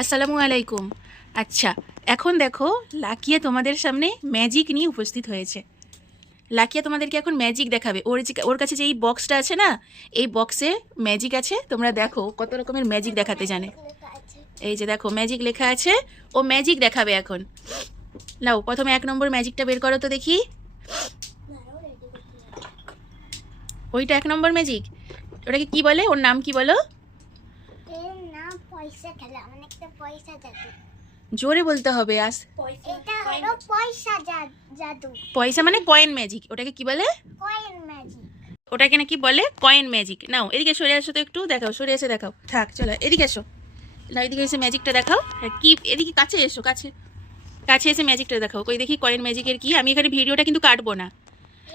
আসসালামু আলাইকুম। আচ্ছা, এখন দেখো লাকিয়া তোমাদের সামনে ম্যাজিক নিয়ে উপস্থিত হয়েছে। লাকিয়া তোমাদেরকে এখন ম্যাজিক দেখাবে। ওর কাছে যে এই বক্সটা আছে না, এই বক্সে ম্যাজিক আছে। তোমরা দেখো কত রকমের ম্যাজিক দেখাতে জানে। এই যে দেখো ম্যাজিক লেখা আছে, ও ম্যাজিক দেখাবে এখন। নাও প্রথমে 1 নম্বর ম্যাজিকটা বের করো তো দেখি। ওইটা 1 নম্বর ম্যাজিক। ওটাকে কি বলে? ওর নাম কি বলো? এর নাম পয়সা খেলা, অনেকটা পয়সা জাদু। জোরে বলতে হবে। এটা হলো পয়সা জাদু। পয়সা মানে কয়েন ম্যাজিক। ওটাকে কি বলে? Coin magic. ওটাকে নাকি বলে কয়েন ম্যাজিক। নাও এদিকে সরে আসো তো একটু, দেখাও, সরে এসে দেখাও। থাক, চলো এদিকে এসো। না এদিকে এসে ম্যাজিকটা দেখাও। হ্যাঁ, কি এদিকে কাছে এসো, কাছে কাছে এসে ম্যাজিকটা দেখাও। কই দেখি কয়েন ম্যাজিকের কি। আমি এখানে ভিডিওটা কিন্তু কাটবো না।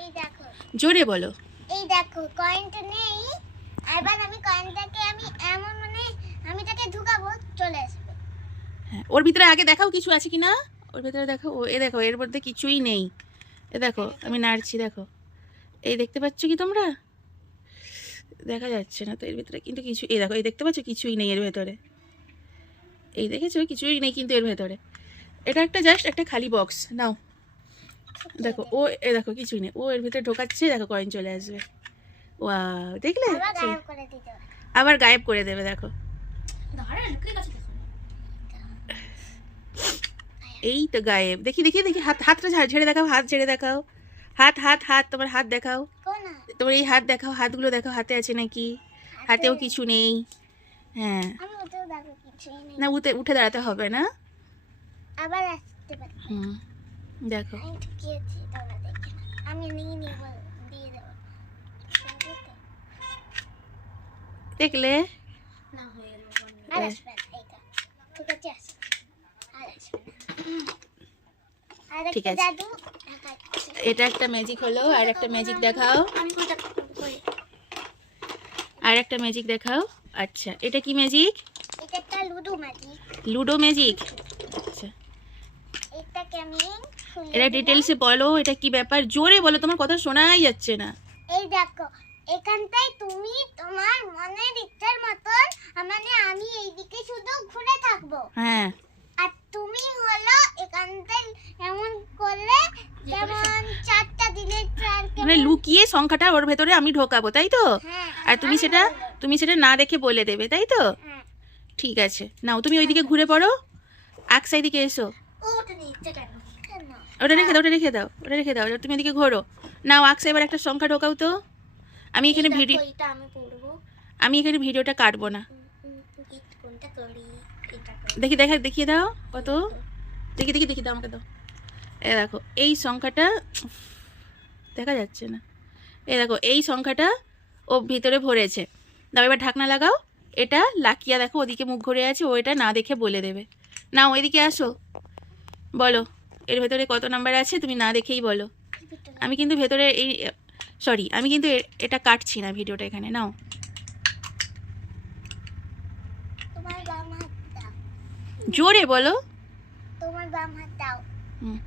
এই দেখো, জোরে বলো। এই দেখো কয়েনটা নেই। এবার আমি কয়েনটাকে এমন আমি তাকে ঢুকাবো, চলে আসবে। হ্যাঁ, ওর ভিতরে আগে দেখাও কিছু আছে কি না। ওর ভিতরে দেখো। দেখো এর মধ্যে কিছুই নেই। দেখো আমি নাড়ছি, দেখো। এই দেখতে পাচ্ছ কি তোমরা? দেখা যাচ্ছে না তো এর ভিতরে কিন্তু কিছু। দেখো, এই দেখতে পাচ্ছ কিছুই নেই এর ভেতরে। এই দেখেছো কিছুই নেই কিন্তু এর ভেতরে। এটা একটা জাস্ট একটা খালি বক্স। নাও দেখো, দেখো কিছুই নেই। এর ভিতরে ঢোকাচ্ছে, দেখো কয়েন চলে আসবে। ওয়াও, দেখলে? আবার গায়েব করে দিতে হবে। আবার গায়েব করে দেবে। দেখো এই তো গায়েব। দেখি দেখি দেখি, হাতটা ঝেড়ে দেখাও, হাত ঝেড়ে দেখাও। হাত হাত হাত তোমার হাত দেখাও। কোন তোমার এই হাত দেখাও, হাতগুলো দেখাও, হাতে আছে নাকি। হাতেও কিছু নেই। হ্যাঁ, আমি ওতেও দেখো কিছুই নেই। না উঠে দাঁড়াতে হবে না। আবার আসতে পারি। হুম, দেখো আমি ঠকিয়েছি, তোমরা দেখে নাও। আমি নিয়ে নিব, দিয়ে দেবো। দেখলে। না হয়ে গেল, আর আসবে না। এইটা ঠিক আছে, আসবে আর আসবে না। আর ঠিক একটা আছে। জাদু দেখাচ্ছি। এটা একটা ম্যাজিক হলো। আর একটা ম্যাজিক দেখাও। আমি কোনটা কই? আর একটা ম্যাজিক দেখাও। আচ্ছা, এটা কি ম্যাজিক? এটা একটা লুডো ম্যাজিক। Ludo magic. আচ্ছা, এটাকে আমি খুলে এটা দিলাম। ডিটেলসে বলো, এটা কি ব্যাপার? জোরে বলো, তোমার কথা শোনাই যাচ্ছে না। এই দেখো, এখানটায় তুমি তোমার মনের ইচ্ছার মতন আমি এইদিকে শুধু ঘুরে থাকবো। হ্যাঁ, আর তুমি হলো এখানটায় এমন করলে, যেমন চারটা দিলে চারকে মানে লুকিয়ে সংখ্যাটা ওর ভেতরে আমি ঢোকাবো, তাই তো? হ্যাঁ, আর তুমি আমি সেটা বলবো। তুমি সেটা না দেখে বলে দেবে, তাই তো? হ্যাঁ, ঠিক আছে, নাও তুমি ওইদিকে ঘুরে পড়ো। আকসাই দিকে এসো। ওটা নিচে কেন? কেন? ওটা রেখে দাও, ওটা রেখে দাও, ওটা রেখে দাও। এবার তুমি এদিকে ঘোরো। নাও আকসা, এবার একটা সংখ্যা ঢোকাও তো। আমি এখানে এটা আমি পড়বো। ভিডিওটা কাটবো না। কোনটা করি? এটা করি। দেখি দেখিয়ে দাও কত। দেখি দেখি দেখি দাও, আমাকে দাও। দেখো এই সংখ্যাটা দেখা যাচ্ছে না। দেখো এই সংখ্যাটা ও ভিতরে ভরেছে। দাও এবার ঢাকনা লাগাও। এটা লাকিয়া দেখো ওদিকে মুখ ঘুরে আছে, ও এটা না দেখে বলে দেবে। নাও এদিকে আসো, বলো এর ভেতরে কত নাম্বার আছে, তুমি না দেখেই বলো। আমি কিন্তু ভেতরে আমি কিন্তু এটা কাটছি না ভিডিওটা এখানে। নাও তোমার বাম হাত দাও। জোরে বলো। তোমার বাম হাত দাও। হুম,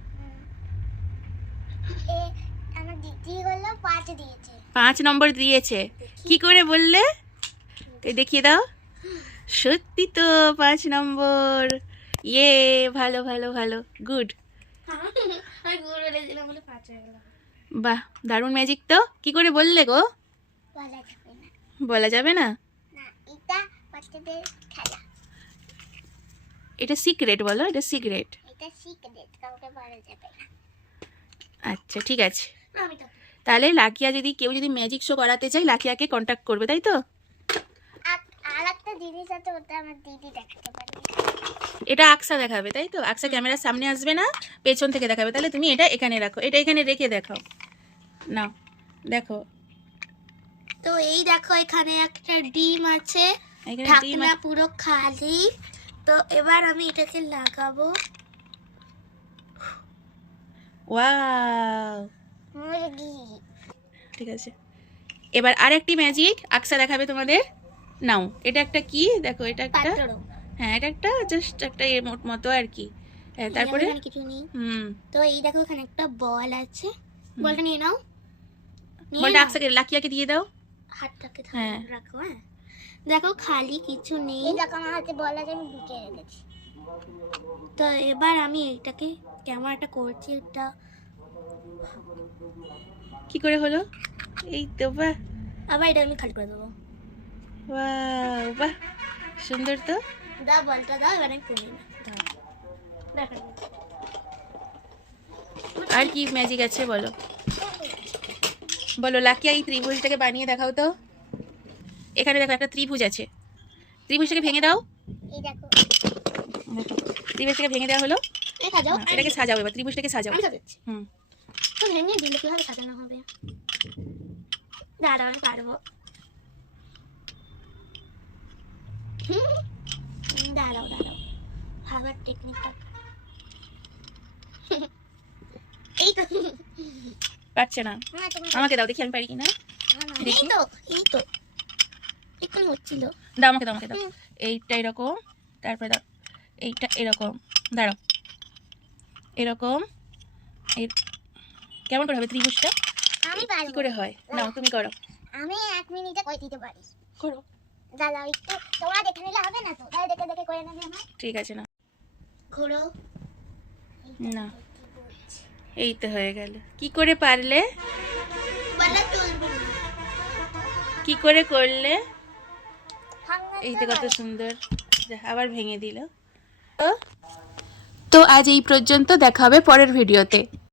এ আমার দিদি হলো 5 দিয়েছে। 5 নম্বর দিয়েছে। কি করে বললে? দেখিয়ে দাও। সত্যি তো 5 নম্বর। ইয়ে, ভালো ভালো ভালো, গুড। আমি গুড বলেছিলাম বলে 5 হয়ে গেল। বাহ, দারুণ ম্যাজিক তো। কি করে বললে গো? বলা যাবে না। বলা যাবে না। না, এটা বাচ্চাদের খেলা। এটা সিক্রেট বলো, এটা সিক্রেট। এটা সিক্রেট, কাউকে বলা যাবে না। আচ্ছা ঠিক আছে। আমি তো তাহলে লাকিয়া কেউ যদি ম্যাজিক শো করাতে চাই, লাকিয়াকে কন্ট্যাক্ট করবে, তাই তো? আর একটা জিনিস আছে, ওটা আমার দিদি দেখাতে পারবে। এটা আকসা দেখাবে, তাই তো? আকসা ক্যামেরার সামনে আসবে না, পেছন থেকে দেখাবে। তাহলে তুমি এটা এখানে রাখো, এটা এখানে রেখে দেখাও। নাও দেখো, তো এই দেখো, এখানে একটা ডিম আছে, এখানে ডিম ঢাকনা পুরো খালি। তো এবার আমি এটাকে লাগাবো। ওয়াও, মুরগি। ঠিক আছে। এবার আরেকটি ম্যাজিক আকসা দেখাবে তোমাদের। নাও এটা একটা কি দেখো, এটা একটা, পাত্র। হ্যাঁ এটা একটা জাস্ট একটা এর মতো আর কি। হ্যাঁ, তারপরে এখানে কিছু নেই। হুম, তো এই দেখো, এখানে একটা বল আছে। বলটা নিয়ে নাও। বলটা আকসাকে লাকিয়াকে দিয়ে দাও। হাতটাকে হ্যাঁ। রাখো। হ্যাঁ, দেখো খালি কিছু নেই। এই দেখো আমার হাতে বল আছে, আমি লুকিয়ে রেখেছি। তো এবার আমি এইটাকে ক্যামেরাটা করছি, এটা কি করে হলো? এই তো বাহ, আবার এটা আমি খালি করে দেবো। বাহ বাহ, সুন্দর তো। দাও বলটা দাও, এবার আমি পুনি না দেখো। আর কি ম্যাজিক আছে বলো, বলো লাকি। এই ত্রিভুজটাকে বানিয়ে দেখাও তো। এখানে দেখো একটা ত্রিভুজ আছে, ত্রিভুজটাকে ভেঙে দাও। এই দেখো, দেখো, ত্রিভুজটাকে ভেঙে দেওয়া হলো। এই সাজাও, এটাকে সাজাও, এবার ত্রিভুজটাকে সাজাও। আমি সাজাচ্ছি। হুম, তো ভেঙে দিলে কিভাবে সাজানো হবে? দাঁড়াও, আমি পারবো। দাঁড়াও দাঁড়াও, ভাবার টেকনিকটা। এই তো, পারছে না। না তুমি আমাকে দাও দেখি আমি পারি কিনা। এই দেখি, তো, এই তো একটু হচ্ছিল। দাও আমাকে দাও, আমাকে দাও। এইটা এরকম, তারপরে দাও এইটা এরকম, দাঁড়াও এরকম। কেমন করে হবে ত্রিভুজটা? আমি কি পারবো। করে হয়? নাও তুমি করো, আমি 1 মিনিটে করে দিতে পারি। করো। দাঁড়াও একটু, তোমরা দেখে নিলে হবে না তো, তাহলে দেখে দেখে করে নেবে আমার। ঠিক আছে না, ঘোরো। না এই তো হয়ে গেল। কি করে পারলে? বলা চলবে না। কি করে করলে? ভাঙতে এই তো কত পারো। সুন্দর, আবার ভেঙে দিল। তো আজ এই পর্যন্ত, দেখা হবে পরের ভিডিওতে।